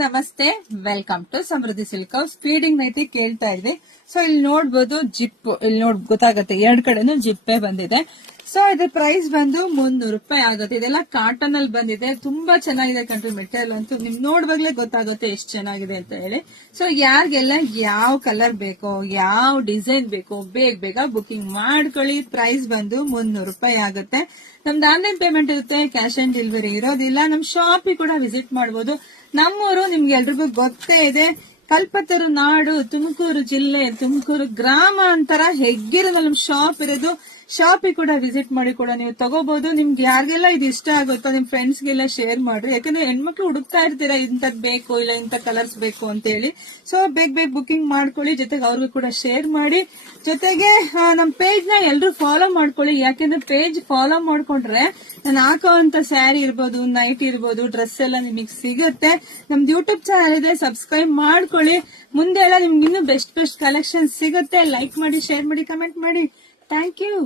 ನಮಸ್ತೆ, welcome to Samriddhi silk house. Feeding nightie ಕೇಳ್ತಾ ಇದ್ವಿ. ಸೊ ಇಲ್ಲಿ ನೋಡ್ಬೋದು ಜಿಪ್, ಇಲ್ಲಿ ಗೊತ್ತಾಗತ್ತೆ ಎರಡ್ ಕಡೆನೂ ಜಿಪ್ಪೇ ಬಂದಿದೆ. ಸೊ ಇದ್ರ ಪ್ರೈಸ್ ಬಂದು 300 ರೂಪಾಯಿ ಆಗುತ್ತೆ. ಇದೆಲ್ಲ ಕಾಟನ್ ಅಲ್ಲಿ ಬಂದಿದೆ, ತುಂಬಾ ಚೆನ್ನಾಗಿದೆ ಕಂಟ್ರಿ. ಮೆಟೀರಿಯಲ್ ಅಂತೂ ನಿಮ್ ನೋಡ್ವಾಗ್ಲೇ ಗೊತ್ತಾಗುತ್ತೆ ಎಷ್ಟು ಚೆನ್ನಾಗಿದೆ ಅಂತ ಹೇಳಿ. ಸೊ ಯಾರಿಗೆಲ್ಲ ಯಾವ ಕಲರ್ ಬೇಕೋ, ಯಾವ ಡಿಸೈನ್ ಬೇಕೋ ಬೇಗ ಬುಕಿಂಗ್ ಮಾಡ್ಕೊಳ್ಳಿ. ಪ್ರೈಸ್ ಬಂದು 300 ರೂಪಾಯಿ ಆಗುತ್ತೆ. ನಮ್ದು ಆನ್ಲೈನ್ ಪೇಮೆಂಟ್ ಇರುತ್ತೆ, ಕ್ಯಾಶ್ ಆನ್ ಡೆಲಿವರಿ ಇರೋದಿಲ್ಲ. ನಮ್ ಶಾಪಿಗೆ ಕೂಡ ವಿಸಿಟ್ ಮಾಡಬಹುದು. ನಮ್ಮೂರು ನಿಮ್ಗೆ ಎಲ್ರಿಗೂ ಗೊತ್ತೇ ಇದೆ, ಕಲ್ಪತರು ನಾಡು, ತುಮಕೂರು ಜಿಲ್ಲೆ, ತುಮಕೂರು ಗ್ರಾಮ ಅಂತರ ಹೆಗ್ಗಿರೋ ನಮ್ ಶಾಪ್ ಇರೋದು. ಶಾಪಿಗೆ ಕೂಡ ವಿಸಿಟ್ ಮಾಡಿ ಕೂಡ ನೀವು ತಗೋಬಹುದು. ನಿಮ್ಗೆ ಯಾರಿಗೆಲ್ಲ ಇದು ಇಷ್ಟ ಆಗುತ್ತೋ ನಿಮ್ ಫ್ರೆಂಡ್ಸ್ ಗೆಲ್ಲ ಶೇರ್ ಮಾಡ್ರಿ. ಯಾಕಂದ್ರೆ ಹೆಣ್ಮಕ್ಳು ಹುಡುಕ್ತಾ ಇರ್ತೀರಾ ಇಂಥದ್ ಬೇಕು ಇಲ್ಲ ಇಂಥ ಕಲರ್ಸ್ ಬೇಕು ಅಂತ ಹೇಳಿ. ಸೊ ಬೇಗ ಬುಕಿಂಗ್ ಮಾಡ್ಕೊಳ್ಳಿ, ಜೊತೆಗೆ ಅವ್ರಿಗೂ ಕೂಡ ಶೇರ್ ಮಾಡಿ. ಜೊತೆಗೆ ನಮ್ ಪೇಜ್ ನ ಎಲ್ರು ಫಾಲೋ ಮಾಡ್ಕೊಳ್ಳಿ. ಯಾಕೆಂದ್ರೆ ಪೇಜ್ ಫಾಲೋ ಮಾಡ್ಕೊಂಡ್ರೆ ನಾನು ಹಾಕೋಂತ ಸ್ಯಾರಿ ಇರ್ಬೋದು, ನೈಟ್ ಇರ್ಬೋದು, ಡ್ರೆಸ್ ಎಲ್ಲ ನಿಮಗೆ ಸಿಗುತ್ತೆ. ನಮ್ದು ಯೂಟ್ಯೂಬ್ ಚಾನಲ್ ಇದೆ, ಸಬ್ಸ್ಕ್ರೈಬ್ ಮಾಡ್ಕೊಳ್ಳಿ. ಮುಂದೆ ಎಲ್ಲ ನಿಮ್ಗೆ ಇನ್ನೂ ಬೆಸ್ಟ್ ಕಲೆಕ್ಷನ್ ಸಿಗುತ್ತೆ. ಲೈಕ್ ಮಾಡಿ, ಶೇರ್ ಮಾಡಿ, ಕಮೆಂಟ್ ಮಾಡಿ. Thank you.